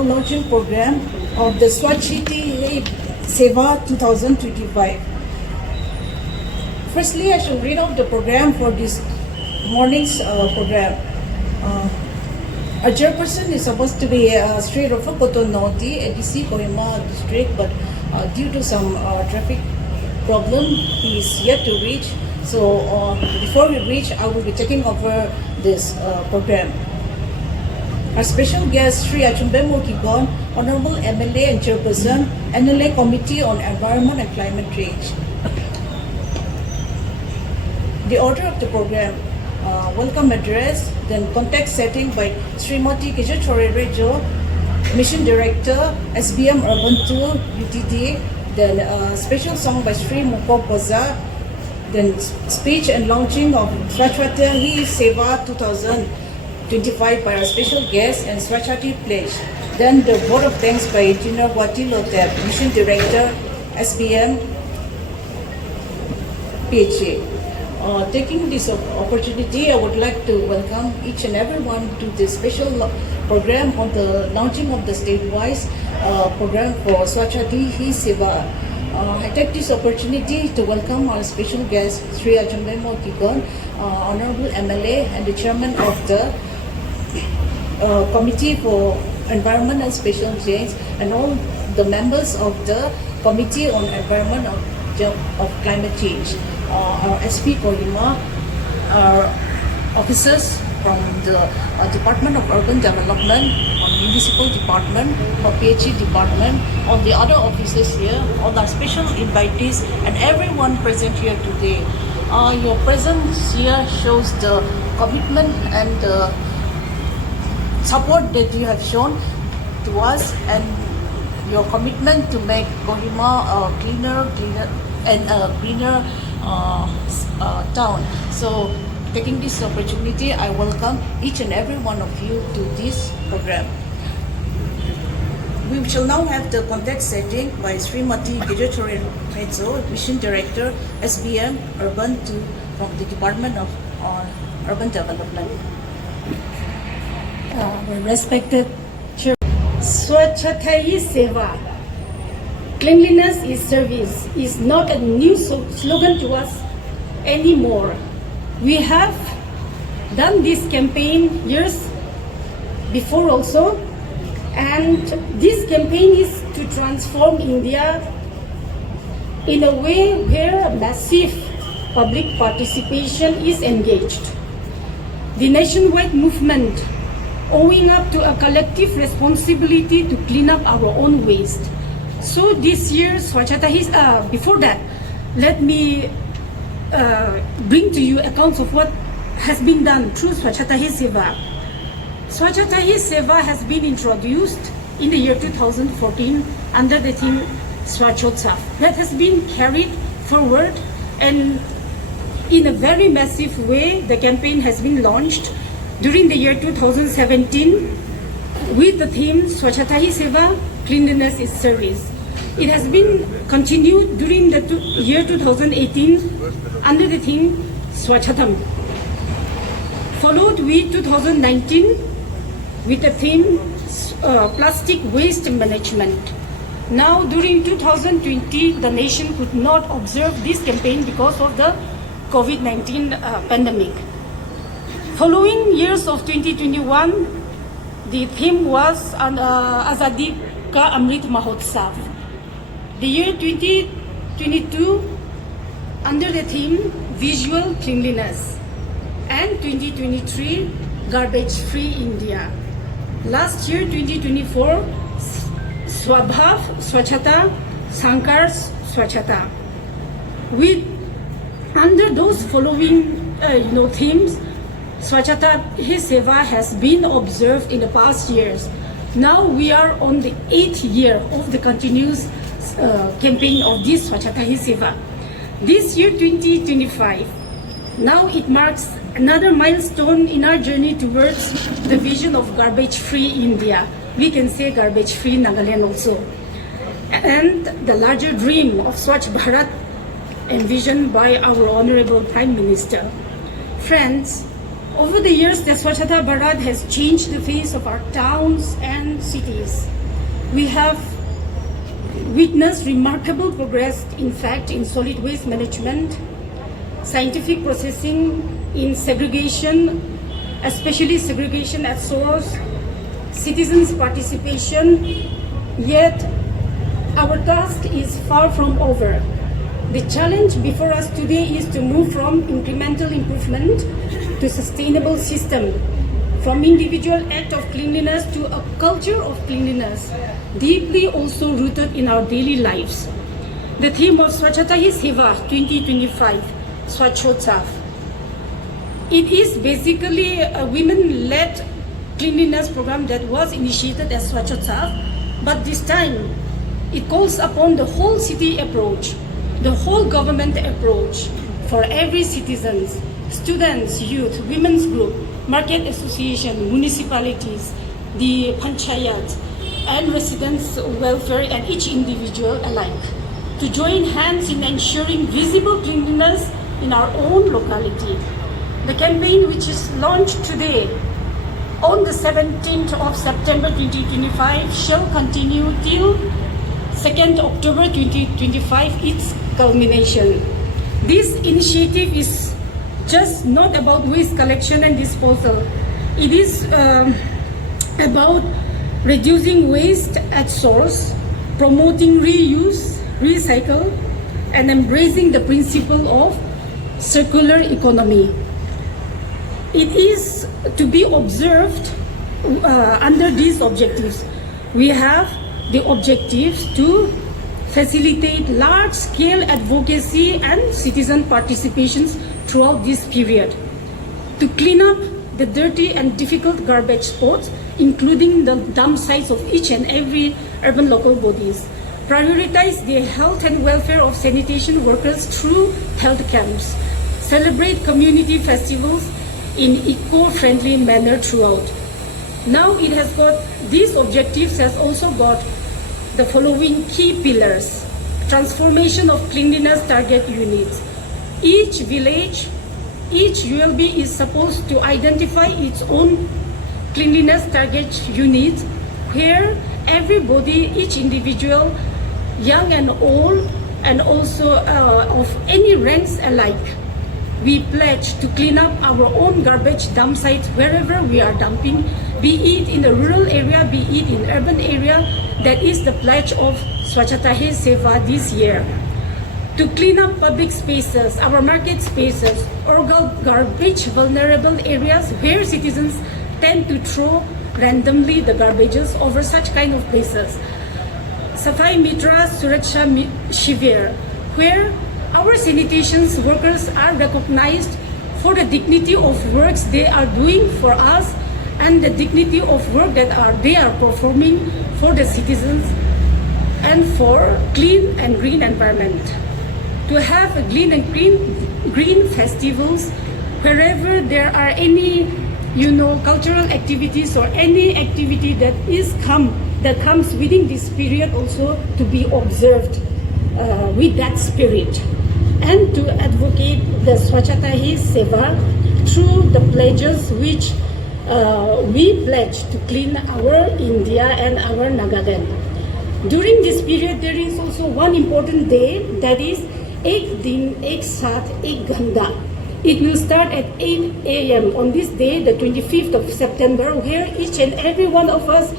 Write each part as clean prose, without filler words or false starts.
annual launching program of the Swachhata Hi Seva 2025. Firstly, I shall read out the program for this morning's program. Our chairperson is supposed to be Sri Rafa Kotonoti, ADC Kohima district, but due to some traffic problem, he is yet to reach. So before we reach, I will be taking over this program. Our special guest, Sri Achumbemo Kikon, Honorable MLA and Chairperson, MLA Committee on Environment and Climate Change. The order of the program: welcome address, then context setting by Srimati Kijachorerejo, Mission Director, SBM Urban 2, UTD, then special song by Sri Muko Poza, then speech and launching of Swachhata Hi Seva 2025 by our special guest and Swachhata Pledge. Then the vote of thanks by Engineer Wati Lotep, Mission Director, SBM PHA. Taking this opportunity, I would like to welcome each and everyone to this special program on the launching of the state-wise program for Swachhata Hi Seva. I take this opportunity to welcome our special guest, Sri Achumbemo Kikon, Honorable MLA and the Chairman of the Committee for Environment and Special Change, and all the members of the Committee on Environment of Climate Change. Our SP Kohima, our officers from the Department of Urban Development, Municipal Department, or PHE Department, all the other officers here, all our special invitees, and everyone present here today. Your presence here shows the commitment and the support that you have shown to us, and your commitment to make Kohima a cleaner and a greener town. So, taking this opportunity, I welcome each and every one of you to this program. We shall now have the context setting by Srimati Gijachorerejo, Mission Director, SBM Urban 2 from the Department of Urban Development. Respected Chair, Swachhata Hi Seva, cleanliness is service, is not a new slogan to us anymore. We have done this campaign years before also, and this campaign is to transform India in a way where massive public participation is engaged. The nationwide movement owing up to a collective responsibility to clean up our own waste. So this year, Swachhata Hi, before that, let me bring to you accounts of what has been done through Swachhata Hi Seva. Swachhata Hi Seva has been introduced in the year 2014 under the theme Swachhotsav. That has been carried forward, and in a very massive way, the campaign has been launched during the year 2017 with the theme Swachhata Hi Seva, cleanliness is service. It has been continued during the year 2018 under the theme Swachhatam, followed with 2019 with the theme plastic waste management. Now during 2020, the nation could not observe this campaign because of the COVID-19 pandemic. Following years of 2021, the theme was Azadi Ka Amrit Mahotsav. The year 2022 under the theme Visual Cleanliness, and 2023 Garbage Free India. Last year 2024 Swabhav Swachhata, Sankar Swachhata. With under those following themes, Swachhata Hi Seva has been observed in the past years. Now we are on the 8th year of the continuous campaign of this Swachhata Hi Seva. This year 2025, now it marks another milestone in our journey towards the vision of garbage-free India. We can say garbage-free Nagaland also. And the larger dream of Swachh Bharat envisioned by our Honorable Prime Minister. Friends, Over the years, the Swachhata Bharat has changed the face of our towns and cities. We have witnessed remarkable progress, in fact, in solid waste management, scientific processing, in segregation, especially segregation at source, citizens' participation, yet our task is far from over. The challenge before us today is to move from incremental improvement to sustainable system, from individual act of cleanliness to a culture of cleanliness, deeply also rooted in our daily lives. The theme of Swachhata Hi Seva 2025, Swachhotsav. It is basically a women-led cleanliness program that was initiated as Swachhotsav, but this time it calls upon the whole city approach, the whole government approach for every citizen, students, youth, women's group, market association, municipalities, the panchayat, and residents' welfare, and each individual alike, to join hands in ensuring visible cleanliness in our own locality. The campaign, which is launched today on the 17th of September 2025, shall continue till 2nd October 2025, its culmination. This initiative is just not about waste collection and disposal. It is about reducing waste at source, promoting reuse, recycle, and embracing the principle of circular economy. It is to be observed under these objectives. We have the objectives to facilitate large-scale advocacy and citizen participations throughout this period, to clean up the dirty and difficult garbage spots, including the dump sites of each and every urban local bodies, prioritize the health and welfare of sanitation workers through health camps, celebrate community festivals in eco-friendly manner throughout. Now it has got, these objectives has also got the following key pillars: transformation of cleanliness target units. Each village, each ULB is supposed to identify its own cleanliness target unit, where everybody, each individual, young and old, and also of any ranks alike, we pledge to clean up our own garbage dump sites wherever we are dumping, be it in a rural area, be it in urban area. That is the pledge of Swachhata Hi Seva this year. To clean up public spaces, our market spaces, or garbage vulnerable areas where citizens tend to throw randomly the garbages over such kind of places. Safai Mitra Suraksha Shivir, where our sanitation workers are recognized for the dignity of works they are doing for us and the dignity of work that they are performing for the citizens and for clean and green environment. To have a clean and green festivals wherever there are any, cultural activities or any activity that comes within this period, also to be observed with that spirit, and to advocate the Swachhata Hi Seva through the pledges which we pledge to clean our India and our Nagaland. During this period, there is also one important day, that is Ek Din, Ek Saath, Ek Ganda. It will start at 8 a.m. on this day, the 25th of September, where each and every one of us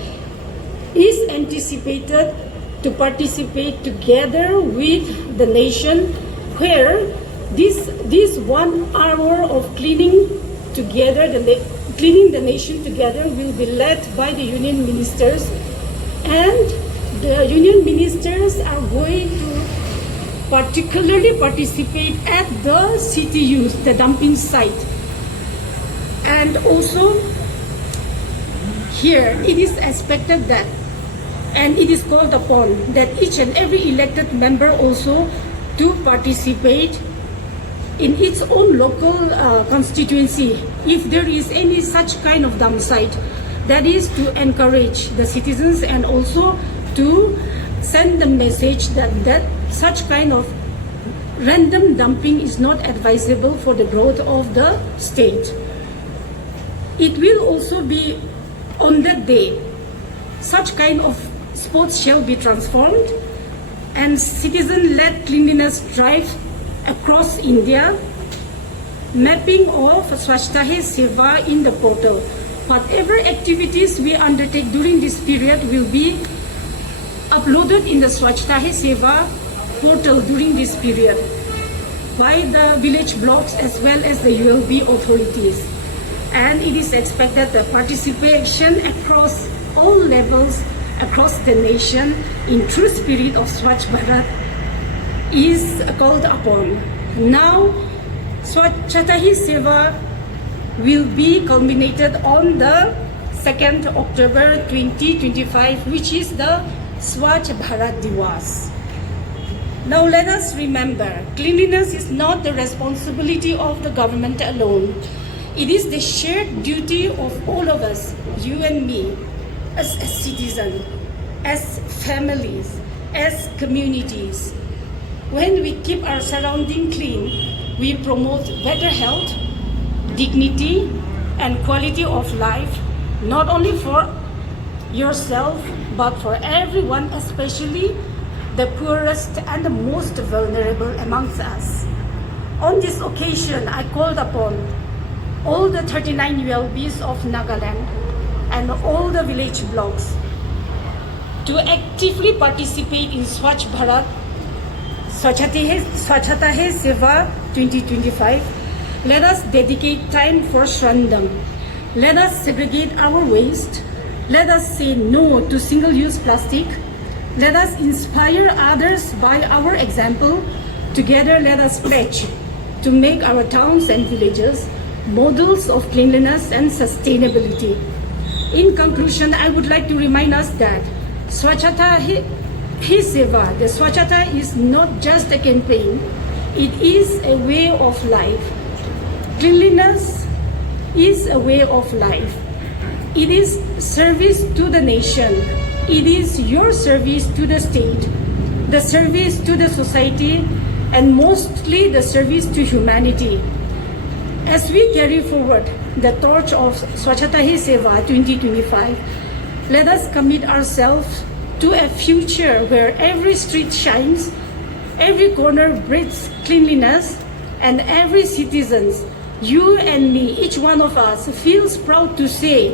is anticipated to participate together with the nation, where this 1 hour of cleaning together, cleaning the nation together, will be led by the union ministers, and the union ministers are going to particularly participate at the CTUs, the dumping site. And also here it is expected that, and it is called upon, that each and every elected member also to participate in its own local constituency if there is any such kind of dump site. That is to encourage the citizens and also to send the message that such kind of random dumping is not advisable for the growth of the state. It will also be on that day, such kind of sports shall be transformed and citizen-led cleanliness drive across India, mapping of Swachhata Hi Seva in the portal. Whatever activities we undertake during this period will be uploaded in the Swachhata Hi Seva portal during this period by the village blocks as well as the ULB authorities. And it is expected that participation across all levels across the nation in true spirit of Swachh Bharat is called upon. Now, Swachhata Hi Seva will be culminated on the 2nd October 2025, which is the Swachh Bharat Diwas. Now let us remember, cleanliness is not the responsibility of the government alone. It is the shared duty of all of us, you and me, as a citizen, as families, as communities. When we keep our surrounding clean, we promote better health, dignity, and quality of life, not only for yourself, but for everyone, especially the poorest and the most vulnerable amongst us. On this occasion, I called upon all the 39 ULBs of Nagaland and all the village blocks to actively participate in Swachh Bharat Swachhata Hi Seva 2025. Let us dedicate time for Shrandam. Let us segregate our waste. Let us say no to single-use plastic. Let us inspire others by our example. Together, let us pledge to make our towns and villages models of cleanliness and sustainability. In conclusion, I would like to remind us that Swachhata Hi Seva, the Swachhata is not just a campaign, it is a way of life. Cleanliness is a way of life. It is service to the nation. It is your service to the state, the service to the society, and mostly the service to humanity. As we carry forward the torch of Swachhata Hi Seva 2025, let us commit ourselves to a future where every street shines, every corner breathes cleanliness, and every citizen, you and me, each one of us, feels proud to say,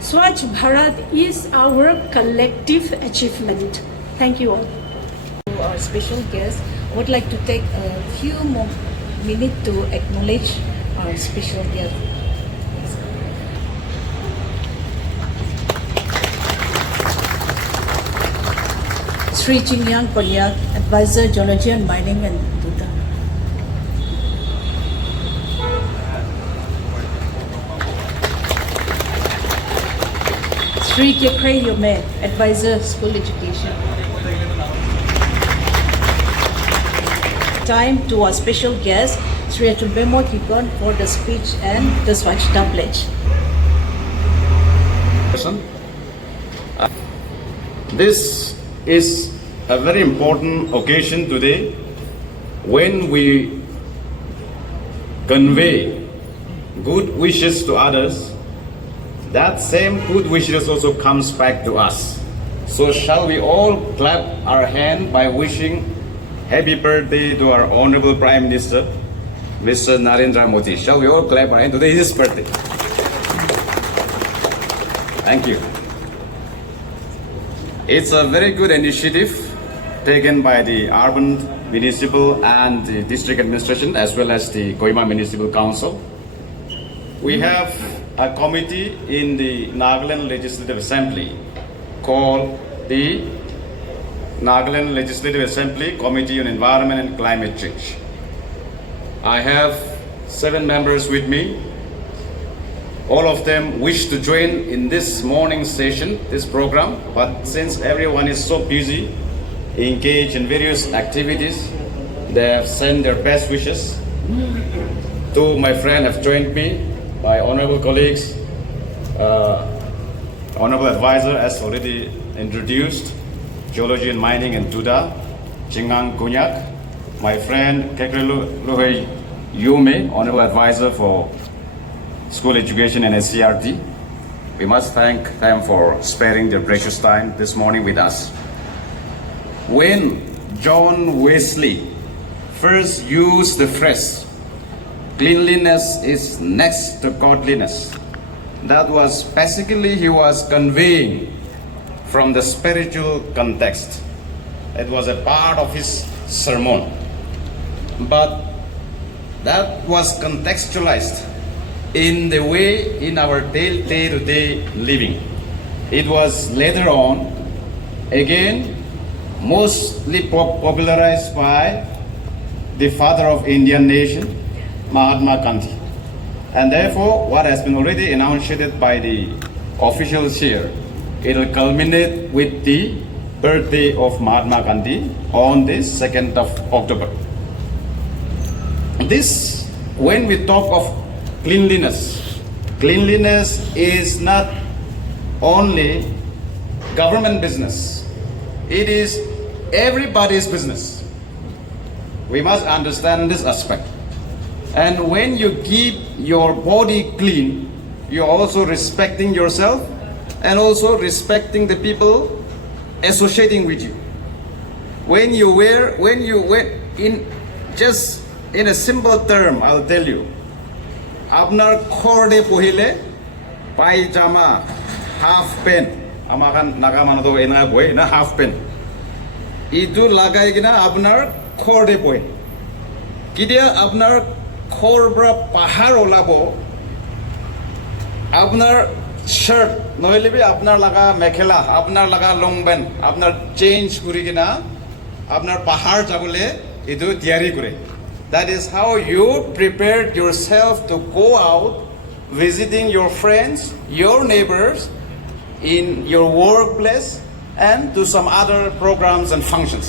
Swachh Bharat is our collective achievement. Thank you all. To our special guest, I would like to take a few more minutes to acknowledge our special guest. Sri Chingyang Panyak, Advisor Geology and Mining and Buddha. Sri Kekre Yome, Advisor School Education. Time to our special guest, Sri Achumbemo Kikon, for the speech and the Swachhata pledge. This is a very important occasion today when we convey good wishes to others. That same good wishes also comes back to us. So shall we all clap our hand by wishing happy birthday to our Honorable Prime Minister, Mr. Narendra Modi. Shall we all clap our hand? Today is his birthday. Thank you. It's a very good initiative taken by the urban municipal and the district administration as well as the Kohima Municipal Council. We have a committee in the Nagaland Legislative Assembly called the Nagaland Legislative Assembly Committee on Environment and Climate Change. I have 7 members with me. All of them wish to join in this morning session, this program, but since everyone is so busy, engaged in various activities, they have sent their best wishes. 2 my friends have joined me, my honorable colleagues, honorable advisor as already introduced, Geology and Mining and Duda, Chingang Kunyak, my friend Kekrelu Yume, honorable advisor for school education and SCRT. We must thank them for sparing their precious time this morning with us. When John Wesley first used the phrase, cleanliness is next to godliness, that was basically he was conveying from the spiritual context. It was a part of his sermon. But that was contextualized in the way in our day-to-day living. It was later on, again, mostly popularized by the father of Indian nation, Mahatma Gandhi. And therefore, what has been already enunciated by the officials here, it will culminate with the birthday of Mahatma Gandhi on this 2nd of October. This, when we talk of cleanliness, cleanliness is not only government business, it is everybody's business. We must understand this aspect. And when you keep your body clean, you're also respecting yourself and also respecting the people associating with you. When you wear in a simple term, I'll tell you, আপনার খড়ে পহিলে পায়জামা half pant আমার নাগা মানুষ তো এনা বই না half pant ইটো লাগাই কিনা আপনার খড়ে পহে কেতিয়া আপনার খড় পৰা পাহাৰ ওলাব আপনার শার্ট নহলে আপনার লাগা মেখেলা আপনার লাগা লং পেন্ট আপনার চেঞ্জ কৰি কিনা আপনার পাহাৰ যাবলে ইটো তৈয়াৰী কৰে. That is how you prepared yourself to go out visiting your friends, your neighbors, in your workplace, and to some other programs and functions.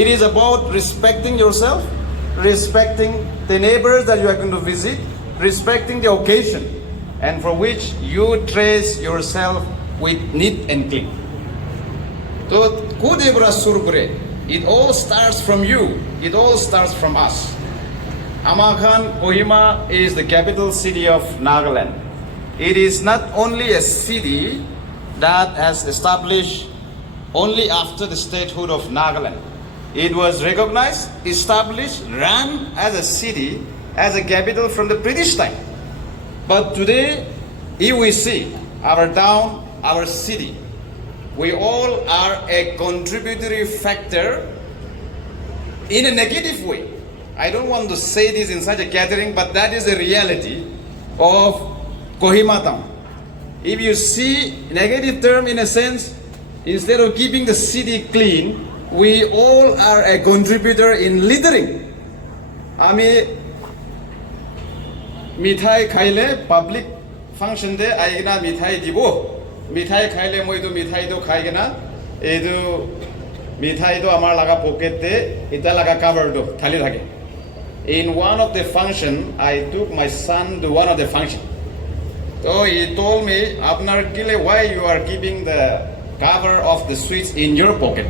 It is about respecting yourself, respecting the neighbors that you are going to visit, respecting the occasion, and for which you dress yourself with neat and clean. So, it all starts from you. It all starts from us. Amakan, Kohima is the capital city of Nagaland. It is not only a city that has established only after the statehood of Nagaland. It was recognized, established, run as a city, as a capital from the British time. But today, if we see our town, our city, we all are a contributory factor in a negative way. I don't want to say this in such a gathering, but that is the reality of Kohima town. If you see negative term in a sense, instead of keeping the city clean, we all are a contributor in littering. আমি মিঠাই খাইলে public function দে আইনা মিঠাই দিব মিঠাই খাইলে মইতো মিঠাইটো খাই কিনা এইটো মিঠাইটো আমাৰ লাগা পকেটে এটা লাগা কাভাৰটো খালি থাকে. In one of the function, I took my son to one of the function. So he told me, "Apnar kile, why you are keeping the cover of the sweets in your pocket?"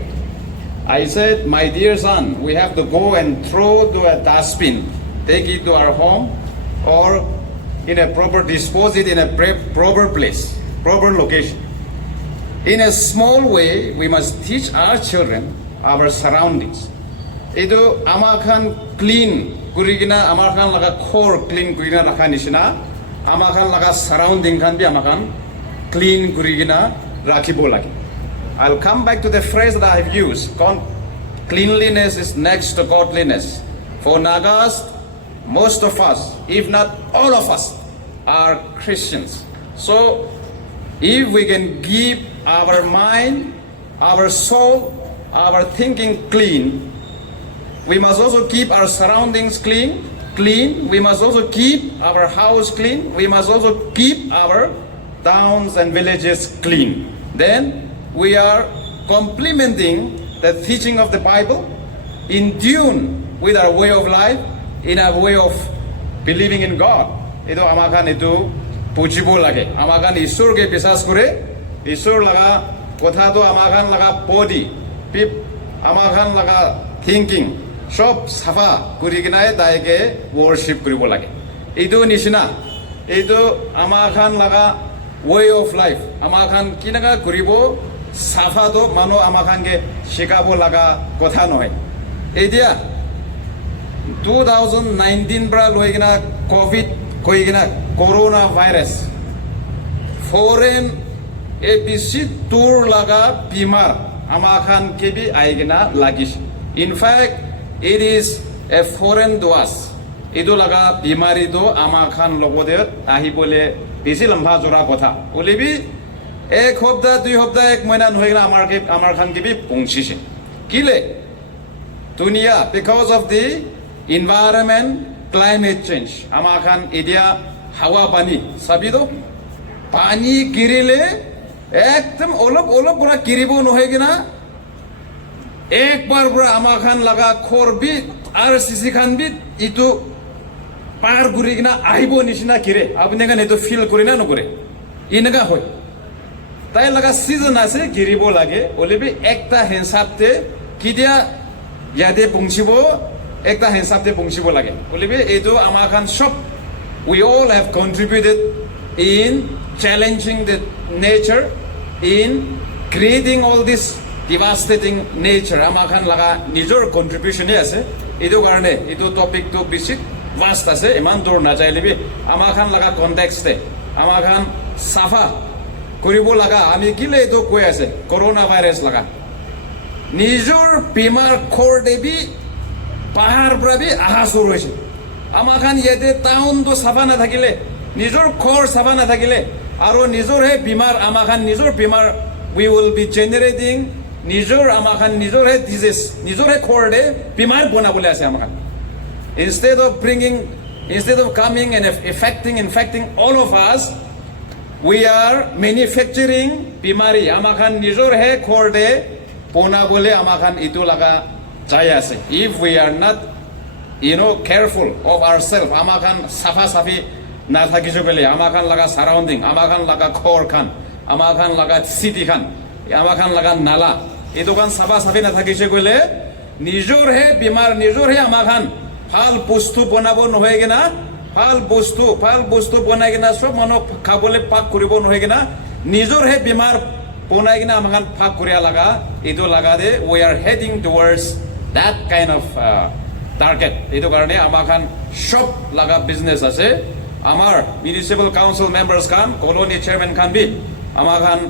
I said, "My dear son, we have to go and throw to a dustbin, take it to our home, or in a proper dispose it in a proper place, proper location." In a small way, we must teach our children our surroundings. Itu amakan clean kurigina amakan laga core clean kurigina rakha nishina amakan laga surrounding kan bi amakan clean kurigina rakhibo lage. I'll come back to the phrase that I've used. Cleanliness is next to godliness. For Nagas, most of us, if not all of us, are Christians. So if we can keep our mind, our soul, our thinking clean, we must also keep our surroundings clean. We must also keep our house clean. We must also keep our towns and villages clean. Then we are complementing the teaching of the Bible in tune with our way of life, in our way of believing in God. Ito amakan ito pujibo lage. Amakan Isur ke bisas kure. Isur laga kotha to amakan laga body, pip amakan laga thinking. Shop safa kuri kinai daige worship kuri bolage. Itu nishina এইটো আমাৰ খান লগা way of life আমাৰ খান কিনাকা কৰিব সাফাটো মানুহ আমাৰ খানকে শিকাব লগা কথা নহয় এতিয়া 2019 পৰা লৈ কিনা কোভিড কৈ কিনা কৰোনা ভাইৰাছ ফৰেন এ বেছি তোৰ লগা বিমাৰ আমাৰ খান কে বি আহি কিনা লাগিছে in fact it is a foreign to us এইটো লগা বিমাৰীটো আমাৰ খান লগতে আহিবলৈ বেছি লম্বা জোৰা কথা ওলিবি এক সপ্তাহ দুই সপ্তাহ এক মহিনা নহয় কিনা আমাৰ খান কে বি পৌঁছিছে কিলে দুনিয়া because of the environment climate change আমাৰ খান এতিয়া হাৱা পানী চাবিতো পানী গিৰিলে একদম অলপ অলপ পৰা গিৰিব নহয় কিনা একবাৰ পৰা আমাৰ খান লগা খৰবি আৰু চিচি খান বি ইটো পাৰ ঘূৰি কিনা আহিব নিচিনা কিৰে আপুনি খান এইটো ফিল কৰি না নকৰে এনেকা হয় তাই লগা চিজন আছে গিৰিব লাগে ওলিবি একটা হিচাপতে কেতিয়া ইয়াতে পৌঁছিব একটা হিচাপতে পৌঁছিব লাগে ওলিবি এইটো আমাৰ খান সব we all have contributed in challenging the nature in creating all this devastating nature আমাৰ খান লগা নিজৰ কন্ট্ৰিবিউশনে আছে এইটো কাৰণে এইটো টপিকটো বেছি ভাষ্ট আছে ইমান দূৰ নাযাইলিবি আমাৰ খান লগা কনটেক্সটে আমাৰ খান সাফা কৰিব লগা আমি কিলে এইটো কৈ আছে কৰোনা ভাইৰাছ লগা নিজৰ বেমাৰ খৰ দেবি পাহাৰ পৰা বি আহা চুৰ হৈছে আমাৰ খান ইয়াতে টাউনটো চাফা নাথাকিলে নিজৰ খৰ চাফা নাথাকিলে আৰু নিজৰ হে বেমাৰ আমাৰ খান নিজৰ বেমাৰ we will be generating নিজৰ আমাৰ খান নিজৰ হে ডিজিজ নিজৰ হে খৰ দে বেমাৰ বনাবলৈ আছে আমাৰ খান instead of coming and infecting all of us we are manufacturing বেমাৰী আমাৰ খান নিজৰ হে খৰ দে বনাবলৈ আমাৰ খান ইটো লগা যাই আছে if we are not careful of ourselves আমাৰ খান চাফা চাফি নাথাকিছো গ'লে আমাৰ খান লগা সাৰাউণ্ডিং আমাৰ খান লগা খৰ খান আমাৰ খান লগা চিটি খান আমাৰ খান লগা নালা এইটো খান চাফা চাফি নাথাকিছে গ'লে নিজৰ হে বেমাৰ নিজৰ হে আমাৰ খান ভাল বস্তু বনাব নহয় কিনা ভাল বস্তু বনাই কিনা সব মানুহ খাবলৈ পাক কৰিব নহয় কিনা নিজৰ হে বেমাৰ বনাই কিনা আমাৰ খান পাক কৰিয়া লগা এইটো লগা দে we are heading towards that kind of target এইটো কাৰণে আমাৰ খান সব লগা বিজনেছ আছে আমাৰ municipal council members Khan colony chairman Khan বি আমাৰ খান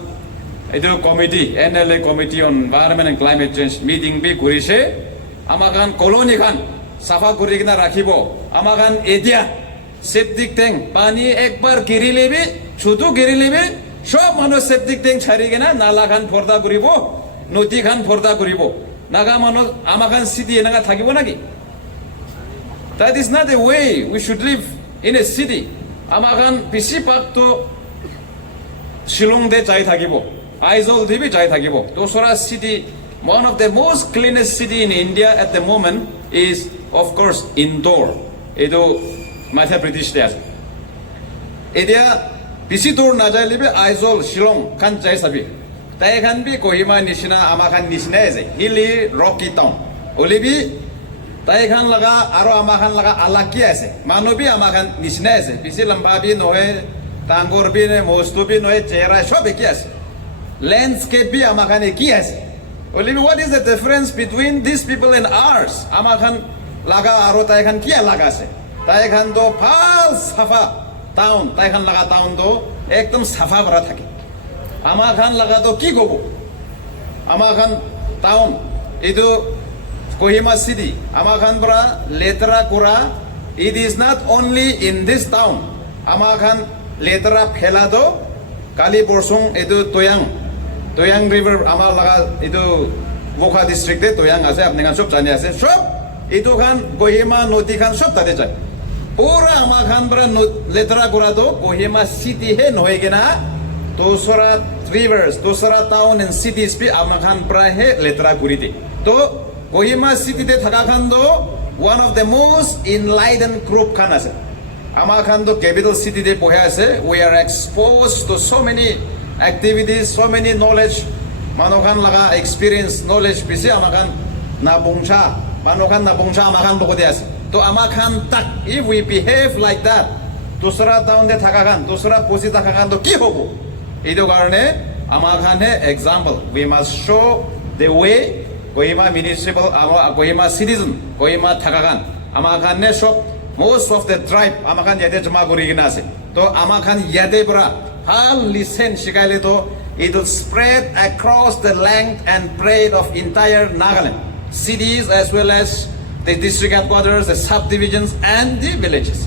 এইটো committee MLA committee on environment and climate change meeting বি কৰিছে আমাৰ খান কলোনি খান সাফা কৰি কিনা ৰাখিব আমাৰ খান এতিয়া সেপটিক ট্যাঙ্ক পানী একবাৰ গিৰিলেবি ছুটু গিৰিলেবি সব মানুহ সেপটিক ট্যাঙ্ক ছাড়ি কিনা নালা খান ভৰ্তা কৰিব নদী খান ভৰ্তা কৰিব নাগা মানুহ আমাৰ খান চিটি এনেকা থাকিব নাকি that is not the way we should live in a city আমাৰ খান বেছি পাকটো শিলং দে যাই থাকিব আইজল দিবি যাই থাকিব দোসরা city one of the most cleanest city in India at the moment is of course Indore এইটো মাথা ব্রিটিশতে আছে এতিয়া বেছি দূৰ নাযাইলিবি আইজল শিলং খান যাই চাবি তাই খান বি কহিমা নিচিনা আমাৰ খান নিচিনাই যায় হিলি ৰকি টাউন ওলিবি তাই খান লগা আৰু আমাৰ খান লগা আলাগ কি আছে মানুহ বি আমাৰ খান নিচিনাই আছে বেছি লম্বা বি নহয় ডাঙৰ বি নহয় মস্ত বি নহয় চেহেৰা সব একি আছে ল্যান্ডস্কেপ বি আমাৰ খান একি আছে ওলিবি what is the difference between these people and ours আমাৰ খান লগা আৰু তাই খান কি আলাগ আছে তাই খান তো ভাল সাফা টাউন তাই খান লগা টাউন তো একদম সাফা ভরা থাকে আমার খান লগা তো কি কব আমার খান টাউন এইটো Kohima city আমার খান পৰা লেতেৰা কৰা it is not only in this town আমার খান লেতেৰা ফেলা তো কালি বৰসং এইটো তোয়াং রিভার আমার লগা এইটো বোকা ডিস্ট্রিক্টে তোয়াং আছে আপনি খান সব জানি আছে সব এইটো খান Kohima নদী খান সব তাতে যায় পুরা আমার খান পৰা লেতেৰা কৰা তো Kohima city হে নহয় কিনা দোসরা রিভার্স দোসরা টাউন এন্ড সিটিজ বি আমার খান পৰা হে লেতেৰা কৰি দিয়ে তো Kohima city te thaka khan do one of the most enlightened group khan ase amar khan do capital city te pohe ase we are exposed to so many activities so many knowledge manu khan laga experience knowledge bisi amar khan na bongcha amar khan lokote ase to amar khan tak if we behave like that dusra town de thakakan dusra posi thakakan to ki hobo edu karone amakan he example we must show the way Kohima municipal Kohima citizen Kohima thakakan amakan ne shop most of the tribe amakan yate jama kori kina ase to amakan yate pura hal listen shikaile to it will spread across the length and breadth of entire Nagaland cities as well as the district headquarters, the subdivisions and the villages.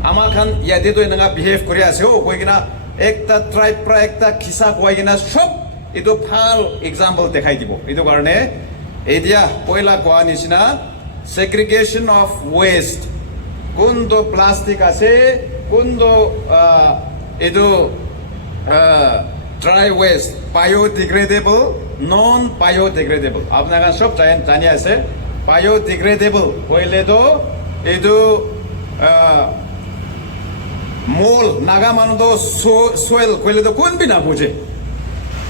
Amakan yate to inanga behave kori ase o koi kina ekta tribe pra ekta kisa koi kina shop itu hal example dekhai dibo itu karone edia poila koa nishina segregation of waste kundo plastic ase kundo edu dry waste biodegradable non biodegradable apnaga sob jani ase biodegradable koile to edu mol naga manu to soil koile to kun bina buje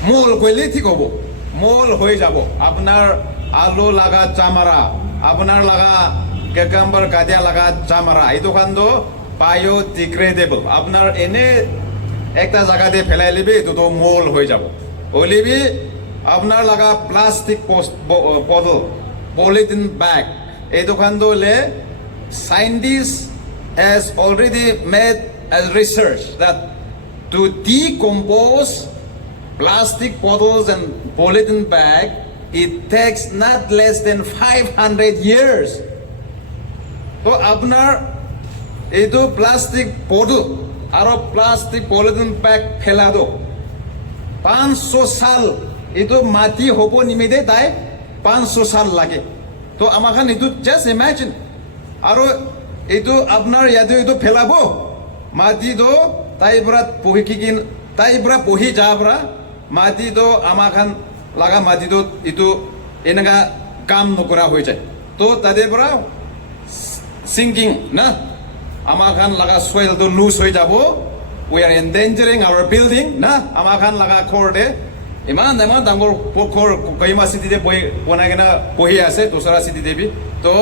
mol koile thik hobo mol hoi jabo apnar alu laga chamara apnar laga cucumber kadia laga chamara edu khan do biodegradable apnar ene ekta jaga de phelai libe edu to mol hoi jabo olibi apnar laga plastic bottle polythene bag edu khan do le scientists has already made a research that to decompose plastic bottles and polythene bag it takes not less than 500 years. So apnar edu plastic bottle aro plastic polythene bag phelado 500 sal edu mati hobo nimide tai 500 sal lage to amakan edu just imagine aro edu apnar yadu edu phelabo mati do tai brat pohi kikin tai bra pohi jabra mati do amakan laga mati do itu enaga kam nokora hoi jay to tade bra sinking na amakan laga soil do loose hoi jabo we are endangering our building na amakan laga core de iman dangor core Kohima city de boy bonagena pohi ase dusra city de bi to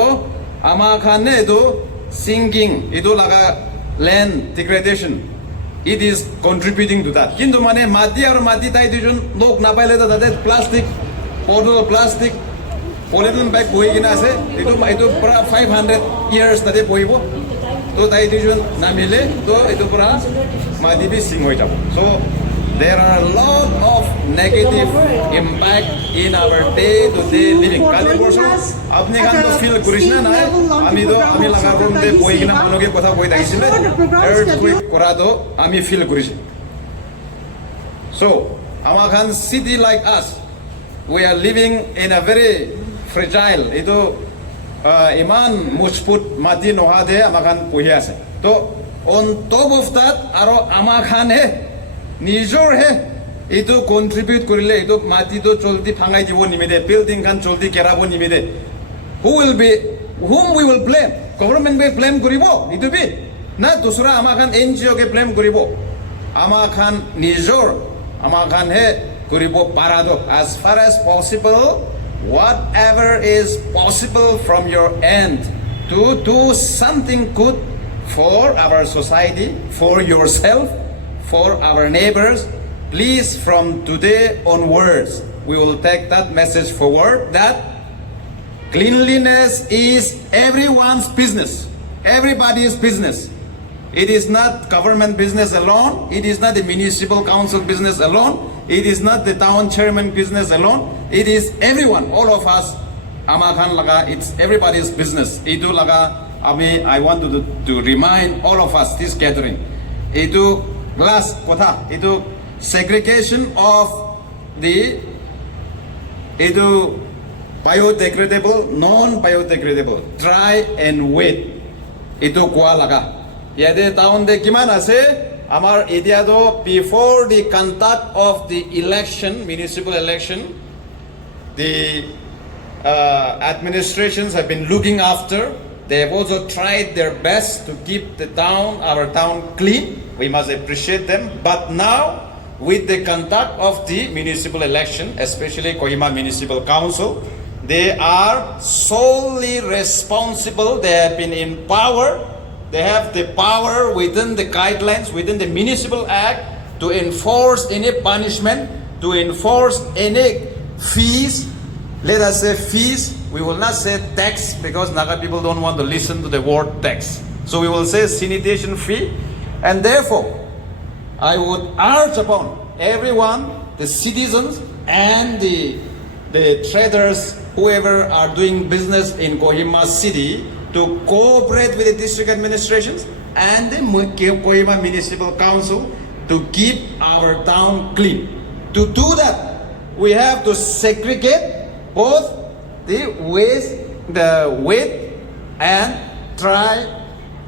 amakan ne do sinking ido laga land degradation it is contributing to that kintu mane mati aru mati tai dijun lok na paile ta tade plastic bottle plastic polythene bag boi gina ase itu pra 500 years tade boibo to tai dijun na mile to itu pra mati bi sing hoi jabo so there are a lot of negative impact in our day to day living kali portion apni kan to feel kurishna na ami laga room de boi gina manoge kotha boi dagisile earthquake korado ami feel kurish so amakan city like us we are living in a very fragile itu iman musput mati nohade amakan pohi ase to on top of that aro amakan he nijor he itu contribute korile itu mati do cholti phangai dibo nimide building kan cholti kerabo nimide whom we will blame government be blame koribo itu bi na dusra amakan NGO ke blame koribo amakan nijor amakan he koribo parado as far as possible whatever is possible from your end to do something good for our society for yourself for our neighbors please from today onwards we will take that message forward that cleanliness is everyone's business everybody's business it is not government business alone it is not the municipal council business alone it is not the town chairman business alone it is everyone all of us amakan laga it's everybody's business itu laga I want to remind all of us this gathering itu glass kotha itu segregation of the itu biodegradable non biodegradable dry and wet itu kwa laga yade town de kiman ase amar area do before the conduct of the election municipal election the administrations have been looking after they have also tried their best to keep the town our town clean we must appreciate them but now with the conduct of the municipal election especially Kohima Municipal Council they are solely responsible they have been in power they have the power within the guidelines, within the municipal act to enforce any punishment, to enforce any fees. Let us say fees. We will not say tax because Naga people don't want to listen to the word tax. So we will say sanitation fee. And therefore, I would urge upon everyone, the citizens and the traders, whoever are doing business in Kohima city, to cooperate with the district administrations and the Kohima Municipal Council to keep our town clean. To do that, we have to segregate both the wet and dry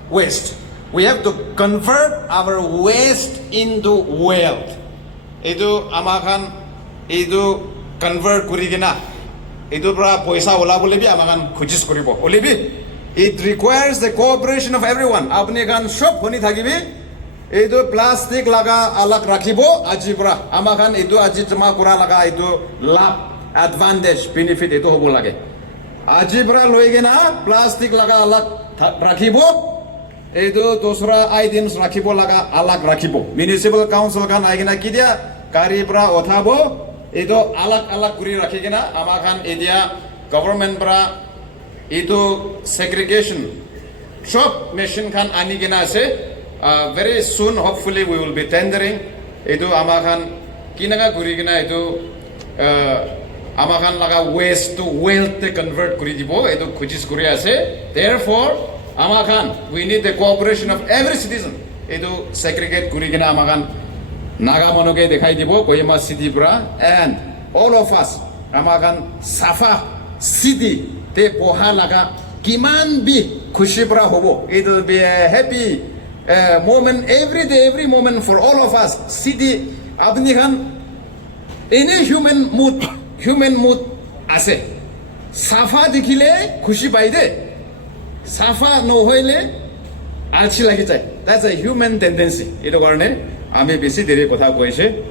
waste. We have to convert our waste into wealth. Itu amakan itu convert kurigina. Itu pra poisa ola bolebi amakan khujis koribo. Olebi. It requires the cooperation of everyone. Apni kan shop honi thakibi. Itu plastic laga alak rakhibo aji pra. Amakan itu aji jama kura laga itu lab advantage benefit itu hobo lage. Aji pra loigena plastic laga alak rakhibo. Itu dosra items rakhibo laga alag rakhibo. Municipal council kan aigena kidia karibra othabo itu alag kuri rakhigena amakan idia government bra itu segregation shop machine kan anigena ase very soon hopefully we will be tendering itu amakan kinaga kurigena itu amakan laga waste to wealth convert kuri dibo itu khujis kuri ase. Therefore amakan, we need the cooperation of every citizen. Itu segregate kurigena amakan naga monoge dekhai dibo Kohima city bra and all of us amakan safa city te poha laga kiman bi khushi bra hobo. It will be a happy moment every day, every moment for all of us. City apni khan any human mood ase. Safa dikhile khushi paide. Safa no hoile achi lagi jai. That's a human tendency. Ito karone ami besi dere kotha koise.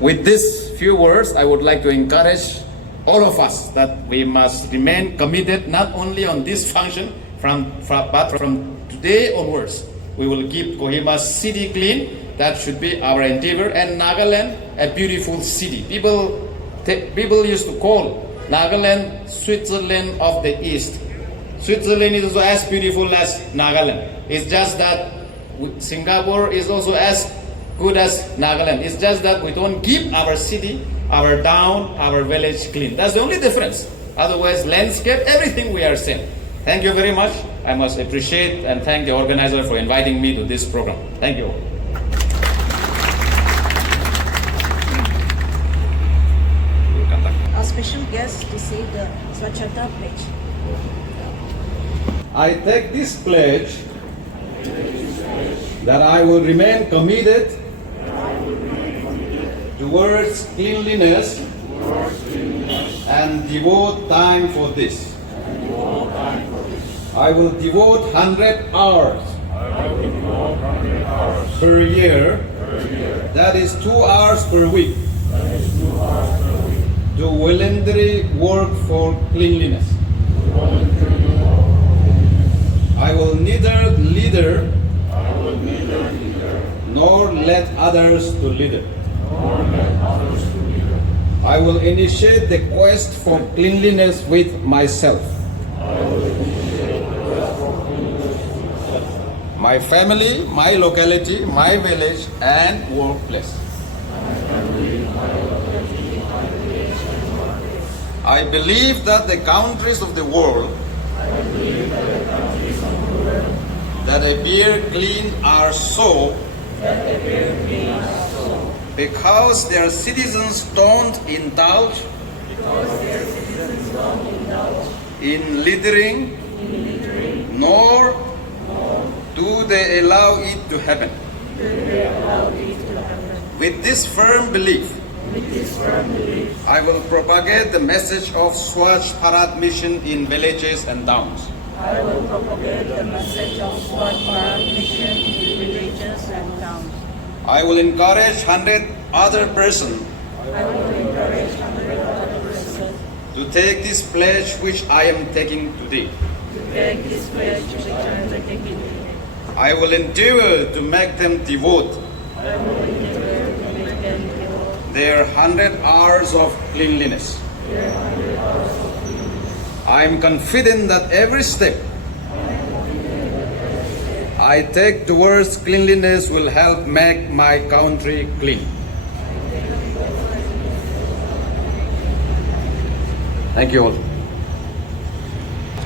With these few words, I would like to encourage all of us that we must remain committed not only on this function but from today onwards. We will keep Kohima city clean. That should be our endeavor. And Nagaland a beautiful city. People used to call Nagaland Switzerland of the East. Switzerland is also as beautiful as Nagaland. It's just that Singapore is also as good as Nagaland. It's just that we don't keep our city, our town, our village clean. That's the only difference. Otherwise, landscape, everything we are same. Thank you very much. I must appreciate and thank the organizer for inviting me to this program. Thank you. Our special guest to say the Swachhata pledge. I take this pledge that I will remain committed towards cleanliness and devote time for this. I will devote 100 hours per year, that is 2 hours per week, to voluntary work for cleanliness. I will neither leader nor let others to leader. I will initiate the quest for cleanliness with myself, my family, my locality, my village and workplace. I believe that the countries of the world that appear clean are so because their citizens don't indulge in littering, nor do they allow it to happen. With this firm belief, I will propagate the message of Swachh Bharat mission in villages and towns. I will propagate the message of Swachh Bharat mission in villages and towns. I will encourage 100 other persons to take this pledge which I am taking today. I will endeavor to make them devote their 100 hours of cleanliness. I am confident that every step I take towards cleanliness will help make my country clean. Thank you all.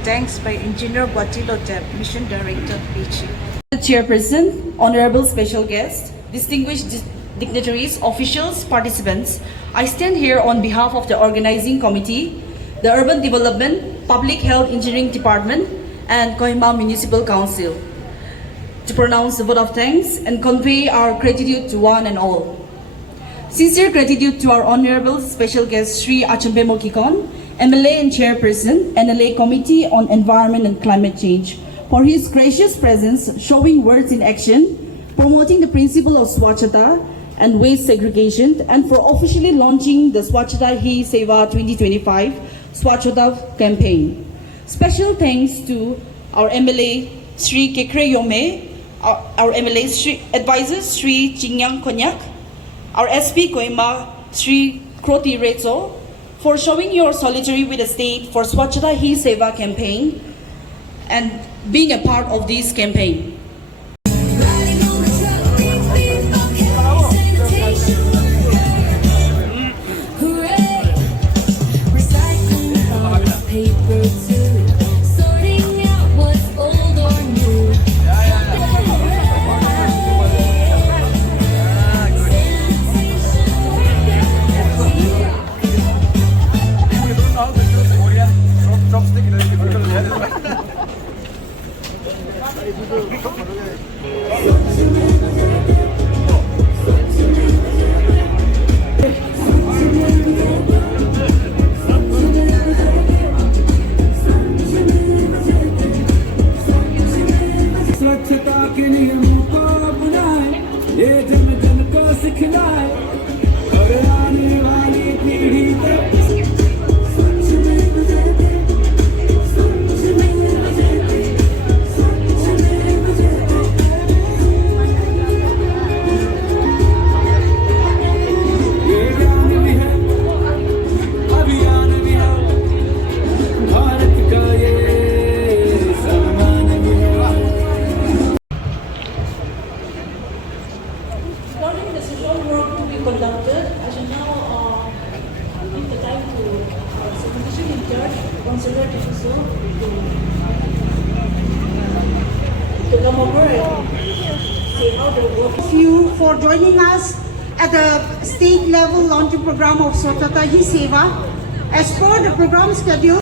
Thanks by Engineer Batilo Deb, Mission Director, PG. Chairperson, honorable special guests, distinguished dignitaries, officials, participants, I stand here on behalf of the organizing committee, the Urban Development, Public Health Engineering Department, and Kohima Municipal Council to pronounce the vote of thanks and convey our gratitude to one and all. Sincere gratitude to our honorable special guest, Sri Achumbemo Kikon, MLA and Chairperson, MLA Committee on Environment and Climate Change, for his gracious presence, showing words in action, promoting the principle of Swachhata and waste segregation, and for officially launching the Swachhata Hi Seva 2025 Swachhata campaign. Special thanks to our MLA Sri Kekre Yome, our MLA Sri Advisors Sri Chingyang Konyak, our SP Kohima Sri Kroti Retso, for showing your solidarity with the state for Swachhata Hi Seva campaign and being a part of this campaign. स्वच्छता के नियमों को अपनाए, ये जन जन को सिखलाए और आने वाली पीढ़ी तक ये ज्ञान भी है, अभियान भी है, भारत का ये सम्मान भी है. Regarding the social work to be conducted, I shall now give the time to Secretary in charge, Consular Officer, to come over and say how the work. You for joining us at the state level launching program of Swachhata Hi Seva. As per the program schedule,